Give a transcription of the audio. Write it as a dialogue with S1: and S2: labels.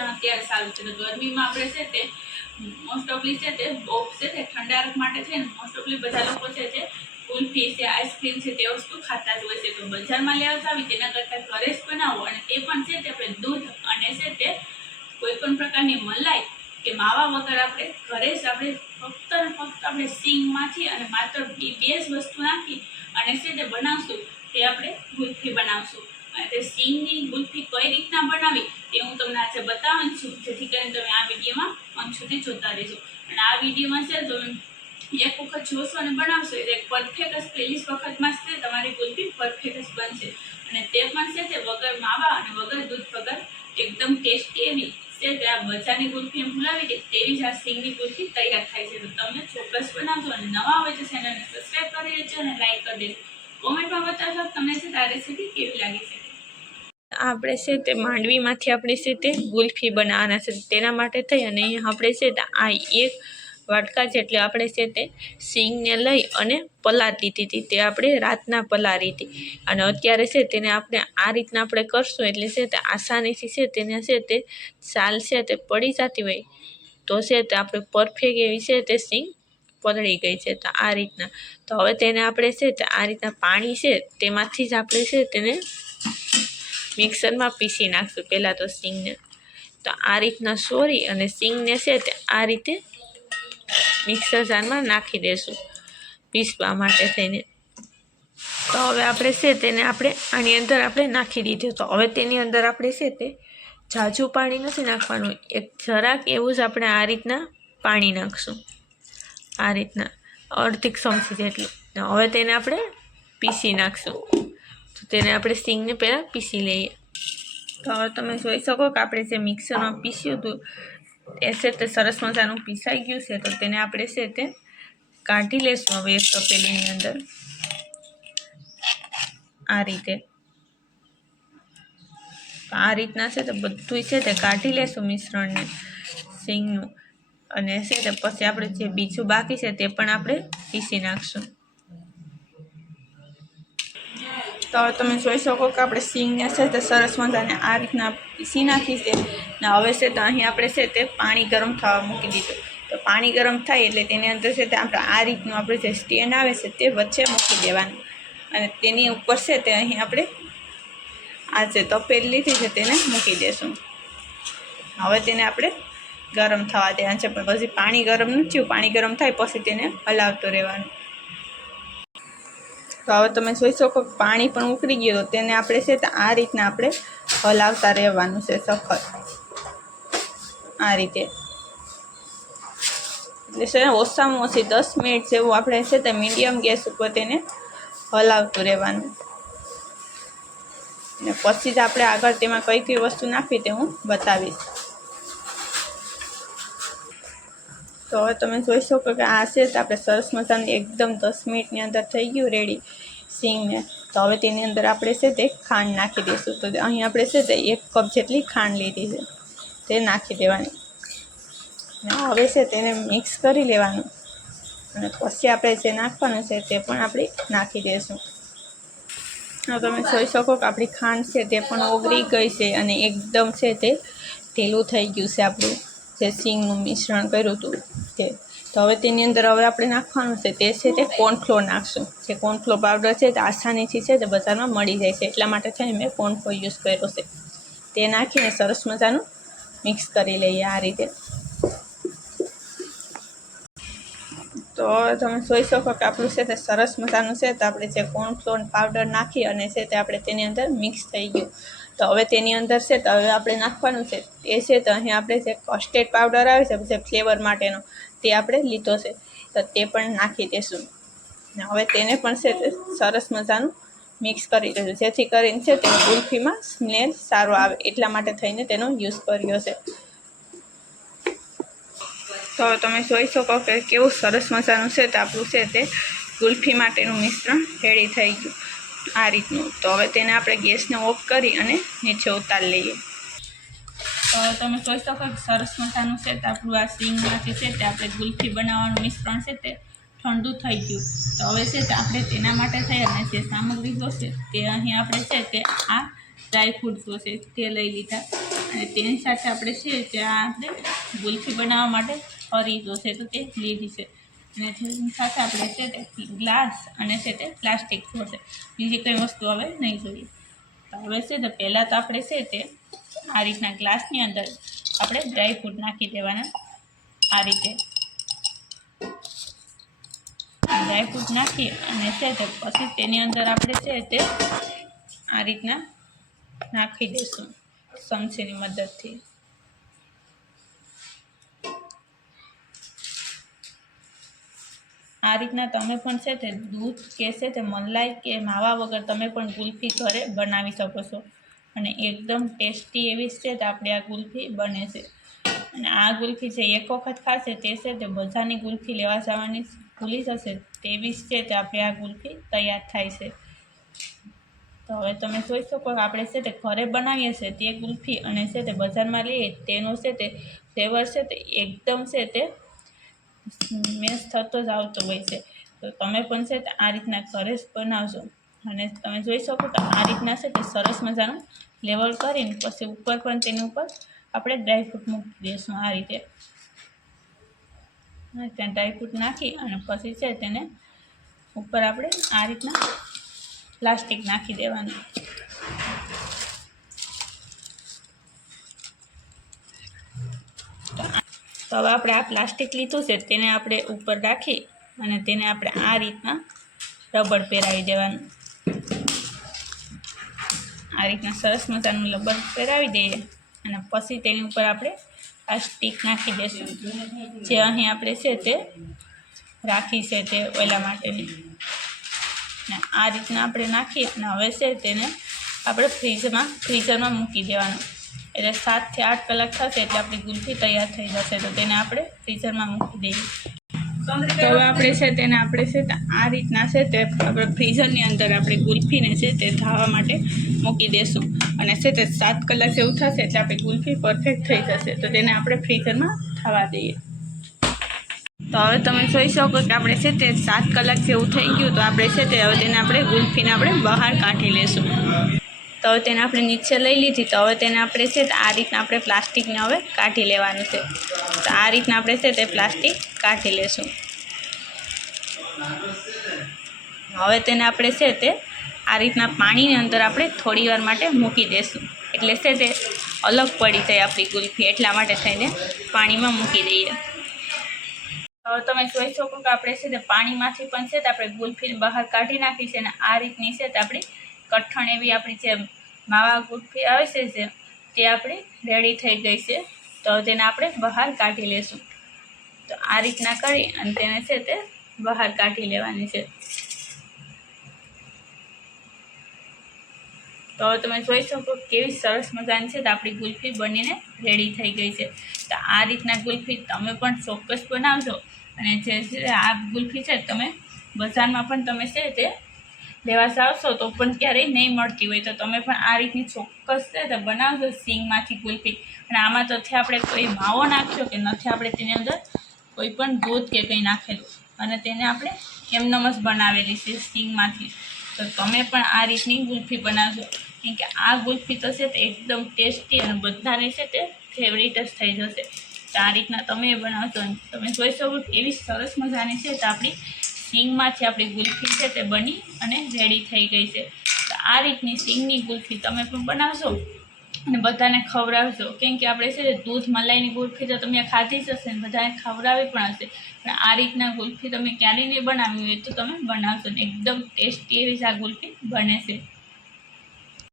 S1: Season અત્યારે સારું છે. તો ગરમીમાં આપણે છે તે મોસ્ટ ઓફલી છે તે બોક્સ છે તે ઠંડારક માટે છે ને મોસ્ટ ઓફલી બધા લોકો છે તે કુલ્ફી છે આઈસ્ક્રીમ છે તે વસ્તુ ખાતા જ હોય છે. તો બજારમાં લેવા આવી તેના કરતાં ઘરે જ બનાવો અને તે પણ છે તે આપણે દૂધ અને છે તે કોઈ પણ પ્રકારની મલાઈ કે માવા વગર આપણે ઘરે જ આપણે ફક્ત ને ફક્ત આપણે સિંગમાંથી અને માત્ર બે જ વસ્તુ નાખી અને છે તે બનાવશું તે આપણે ગુલ્ફી બનાવશું. તે સિંગની ગુલ્ફી કઈ રીતના બનાવી એ હું તમને આજે બતાવું છું. જેથી કરીને તમે આ વિડીયોમાં અંત સુધી જોતા રહેજો. અને આ વિડીયોમાં છે તમે એક વખત જોશો અને બનાવશો, એટલે પરફેક્ટ જ પહેલી વખતમાં છે તમારી ગુલ્ફી પરફેક્ટ જ બનશે. અને તે પણ છે તે વગર માવા અને વગર દૂધ વગર એકદમ ટેસ્ટી એવી આ બજારની ગુલ્ફી ભૂલાવી દે તેવી જ આ સિંગની ગુલ્ફી તૈયાર થાય છે. તો તમે ચોક્કસ બનાવજો અને નવા હોય તો ચેનલને સબસ્ક્રાઈબ કરી દેજો અને લાઈક કરી દેજો. કોમેન્ટમાં બતાવજો કે તમને છે આ રેસીપી કેવી લાગી છે.
S2: આપણે છે તે માંડવીમાંથી આપણે છે તે ગુલ્ફી બનાવવાના છે તેના માટે થઈ અને અહીંયા આપણે છે તે આ એક વાટકા જેટલે આપણે છે તે સિંગને લઈ અને પલાળી દીધી તે આપણે રાતના પલાળી હતી અને અત્યારે છે તેને આપણે આ રીતના આપણે કરશું એટલે છે તે આસાનીથી છે તેને છે તે સાલ છે તે પડી જતી હોય તો છે તે આપણે પરફેક્ટ એવી છે તે સિંગ પલળી ગઈ છે તો આ રીતના તો હવે તેને આપણે છે તે આ રીતના પાણી છે તેમાંથી જ આપણે છે તેને મિક્સરમાં પીસી નાખશું પહેલાં તો સિંગને. તો આ રીતના સોરી અને સિંગને છે તે આ રીતે મિક્સર જારમાં નાખી દેશું પીસવા માટે થઈને. તો હવે આપણે છે તેને આપણે આની અંદર આપણે નાખી દીધું. તો હવે તેની અંદર આપણે છે તે ઝાઝું પાણી નથી નાખવાનું. એક જરાક એવું જ આપણે આ રીતના પાણી નાખશું. આ રીતના અડધી ચમચી જેટલું. હવે તેને આપણે પીસી નાખશું. તો તેને આપણે સિંગને પહેલાં પીસી લઈએ. તો હવે તમે જોઈ શકો કે આપણે જે મિક્સરમાં પીસ્યું હતું, એ છે તે સરસ મજાનું પીસાઈ ગયું છે. તો તેને આપણે છે તે કાઢી લેશું હવે એક તપેલીની અંદર. આ રીતે. આ રીતના છે તે બધું છે તે કાઢી લેશું મિશ્રણને, સિંગનું. અને છે તે પછી આપણે જે બીજું બાકી છે તે પણ આપણે પીસી નાખશું. તો તમે જોઈ શકો કે આપણે સિંગને છે તે સરસ મજાને આ રીતના પીસી નાખી છે ને હવે છે તો અહીં આપણે છે તે પાણી ગરમ થવા મૂકી દીધું. તો પાણી ગરમ થાય એટલે તેની અંદર છે તે આપણે આ રીતનું આપણે જે સ્ટેન્ડ આવે છે તે વચ્ચે મૂકી દેવાનું. અને તેની ઉપર છે તે અહીં આપણે આ જે તપેલ લીધી છે તેને મૂકી દેશું. હવે તેને આપણે ગરમ થવા દેવાનું છે. પણ પછી પાણી ગરમ નથી પાણી ગરમ થાય પછી તેને હલાવતું રહેવાનું. તો હવે તમે જોઈ શકો પાણી પણ ઉકળી ગયું તો તેને આપણે છે તો આ રીતના આપણે હલાવતા રહેવાનું છે સખત. આ રીતે. એટલે છે ઓછામાં ઓછી દસ મિનિટ જેવું આપણે છે તે મીડિયમ ગેસ ઉપર તેને હલાવતું રહેવાનું. ને પછી જ આપણે આગળ તેમાં કઈ કઈ વસ્તુ નાખવી તે હું બતાવીશ. તો હવે તમે જોઈ શકો કે આ છે તો આપણે સરસ મજાની એકદમ દસ મિનિટની અંદર થઈ ગયું રેડી સિંગને. તો હવે તેની અંદર આપણે છે તે ખાંડ નાખી દઈશું. તો અહીં આપણે છે તે એક કપ જેટલી ખાંડ લીધી છે. તે નાખી દેવાની. હવે છે તેને મિક્સ કરી લેવાનું. અને પછી આપણે જે નાખવાનું છે તે પણ આપણે નાખી દઈશું. તમે જોઈ શકો કે આપણી ખાંડ છે તે પણ ઓગળી ગઈ છે અને એકદમ છે તે ઢીલું થઈ ગયું છે આપણું. જે સિંગનું મિશ્રણ કર્યું હતું તે તો હવે તેની અંદર હવે આપણે નાખવાનું છે તે છે તે કોર્નફ્લોર નાખશું. જે કોર્નફ્લોર પાવડર છે તે આસાનીથી છે તે બજારમાં મળી જાય છે. એટલા માટે થઈને મેં કોર્નફ્લોર યુઝ કર્યો છે. તે નાખીને સરસ મજાનું મિક્સ કરી લઈએ આ રીતે. તો તમે જોઈ શકો કે આપણું છે તે સરસ મજાનું છે તો આપણે જે કોર્નફ્લોર પાવડર નાખી અને છે તે આપણે તેની અંદર મિક્સ થઈ ગયું. તો હવે તેની અંદર છે તો હવે આપણે નાખવાનું છે. એ છે તો અહીં આપણે જે કસ્ટેડ પાવડર આવે છે, જે ફ્લેવર માટેનો, તે આપણે લીધો છે. તો તે પણ નાખી દઈશું હવે તેને પણ છે તે સરસ મજાનું મિક્સ કરી દઈશું જેથી કરીને છે તે કુલ્ફીમાં સ્મેલ સારો આવે. એટલા માટે થઈને તેનો યુઝ કર્યો છે. તો તમે જોઈ શકો કે કેવું સરસ મજાનું છે તો આપણું છે તે. ગુલ્ફી માટેનું મિશ્રણ રેડી થઈ ગયું આ રીતનું. તો હવે તેને આપણે ગેસને ઓફ કરી અને નીચે ઉતારી લઈએ. તો તમે જોઈ શકો કે સરસ મજાનું છે તો આપણું આ સિંગમાંથી છે તે આપણે ગુલ્ફી બનાવવાનું મિશ્રણ છે તે ઠંડુ થઈ ગયું. તો હવે છે તે આપણે તેના માટે થઈ અને જે સામગ્રી જોશે તે અહીં આપણે છે તે આ
S1: ડ્રાય ફ્રૂટ જોશે તે લઈ લીધા. અને તેની સાથે આપણે છે તે આપણે ગુલ્ફી બનાવવા માટે ફરી જોશે તો તે લીધી છે અને સાથે આપણે છે તે ગ્લાસ અને છે તે પ્લાસ્ટિક જોશે બીજી કંઈ વસ્તુ હવે નહીં જોઈએ. તો હવે છે તો પહેલાં તો આપણે છે તે આ રીતના ગ્લાસની અંદર આપણે ડ્રાય ફ્રૂટ નાખી દેવાના. આ રીતે. ડ્રાય ફ્રૂટ નાખી અને છે તે પછી તેની અંદર આપણે છે તે આ રીતના નાખી દઈશું ચમચીની મદદથી. આ રીતના તમે પણ છે તે દૂધ કે છે તે મલાઈ કે માવા વગર તમે પણ ગુલ્ફી ઘરે બનાવી શકો છો અને એકદમ ટેસ્ટી એવી છે તે આપણે આ ગુલ્ફી બને છે અને આ ગુલ્ફી છે એક વખત ખાશે તે છે તે બધાની ગુલ્ફી લેવા જવાની ભૂલી જશે તેવી જ છે તે આપણે આ ગુલ્ફી તૈયાર થાય છે તો હવે તમે જોઈ શકો આપણે છે તે ઘરે બનાવીએ છીએ તે ગુલ્ફી અને છે તે બજારમાં લઈએ તેનો છે તે ફ્લેવર છે તે એકદમ છે તે મેસ થતો જ આવતો હોય છે. તો તમે પણ છે તે આ રીતના ઘરે જ બનાવજો. અને તમે જોઈ શકો તો આ રીતના છે તે સરસ મજાનું લેવલ કરીને પછી ઉપર પણ તેની ઉપર આપણે ડ્રાયફ્રૂટ મૂકી દઈશું આ રીતે. ત્યાં ડ્રાયફ્રૂટ નાખી અને પછી છે તેને ઉપર આપણે આ રીતના પ્લાસ્ટિક નાખી દેવાનું. તો હવે આપણે આ પ્લાસ્ટિક લીધું છે, તેને આપણે ઉપર રાખી અને તેને આપણે આ રીતના રબર પહેરાવી દેવાનું. આ રીતના સરસ મજાનું રબર પહેરાવી દઈએ અને પછી તેની ઉપર આપણે આ સ્ટીક નાખી દઈશું. જે અહીં આપણે છે તે રાખી છે તે ઓલા માટેની. ને આ રીતના આપણે નાખીએ અને હવે છે તેને આપણે ફ્રીજમાં ફ્રીઝરમાં મૂકી દેવાનું. એટલે સાતથી આઠ કલાક થશે એટલે આપણી ગુલ્ફી તૈયાર થઈ જશે. તો તેને આપણે ફ્રીઝરમાં મૂકી દઈએ. તો હવે આપણે છે તેને આપણે છે આ રીતના છે તે આપણે ફ્રીઝરની અંદર આપણે ગુલ્ફીને છે તે ધાવા માટે મૂકી દેશું. અને છે તે સાત કલાક જેવું થશે એટલે આપણી ગુલ્ફી પરફેક્ટ થઈ જશે. તો તેને આપણે ફ્રીઝરમાં થવા દઈએ. તો હવે તમે જોઈ શકો કે આપણે છે તે સાત કલાક જેવું થઈ ગયું. તો આપણે છે તે હવે તેને આપણે ગુલ્ફીને આપણે બહાર કાઢી લેશું. તો હવે તેને આપણે નીચે લઈ લીધી. તો હવે તેને આપણે છે આ રીતના આપણે પ્લાસ્ટિકને હવે કાઢી લેવાનું છે. તો આ રીતના આપણે છે તે પ્લાસ્ટિક કાઢી લેશું. હવે તેને આપણે છે તે આ રીતના પાણીની અંદર આપણે થોડી વાર માટે મૂકી દઈશું એટલે છે તે અલગ પડી જાય આપણી ગુલ્ફી એટલા માટે થઈને પાણીમાં મૂકી દઈએ. હવે તમે જોઈ શકો કે આપણે છે તે પાણીમાંથી પણ છે તે આપણે ગુલ્ફીને બહાર કાઢી નાખી છે અને આ રીતની છે તે આપણી કઠણ એવી આપણી જે માવા ગુલ્ફી આવે છે જે, તે આપણી રેડી થઈ ગઈ છે. તો તેને આપણે બહાર કાઢી લેશું. તો આ રીતના કરી અને તેને છે તે બહાર કાઢી લેવાની છે. તો તમે જોઈ શકો કેવી સરસ મજાની છે તો આપણી ગુલ્ફી બનીને રેડી થઈ ગઈ છે. તો આ રીતના ગુલ્ફી તમે પણ ચોક્કસ બનાવજો. અને જે આ ગુલ્ફી છે તમે બજારમાં પણ તમે છે તે લેવા આવશો તો પણ ક્યારેય નહીં મળતી હોય. તો તમે પણ આ રીતની ચોક્કસ છે તે બનાવજો સિંગમાંથી ગુલ્ફી અને આમાં તો આપણે કોઈ માવો નાખશો કે નથી, આપણે તેની અંદર કોઈ પણ દૂધ કે કંઈ નાખેલું. અને તેને આપણે એમનેમ જ બનાવેલી છે સિંગમાંથી. તો તમે પણ આ રીતની ગુલ્ફી બનાવજો. કેમ કે આ ગુલ્ફી તો છે તે એકદમ ટેસ્ટી અને બધાને છે તે ફેવરિટ જ થઈ જશે. તો આ રીતના તમે બનાવશો તમે જોઈ શકો એવી સરસ મજાની છે તો આપણી સિંગમાંથી આપણી ગુલ્ફી છે તે બની અને રેડી થઈ ગઈ છે. તો આ રીતની સિંગની ગુલ્ફી તમે પણ બનાવશો અને બધાને ખવડાવશો કેમ કે આપણે છે દૂધ, મલાઈની ગુલ્ફી તો તમે ખાધી જ હશે ને બધાને ખવડાવી પણ હશે. પણ આ રીતના ગુલ્ફી તમે ક્યારેય નહીં બનાવી હોય તો તમે બનાવશો ને. એકદમ ટેસ્ટી એવી જ આ ગુલ્ફી બને છે.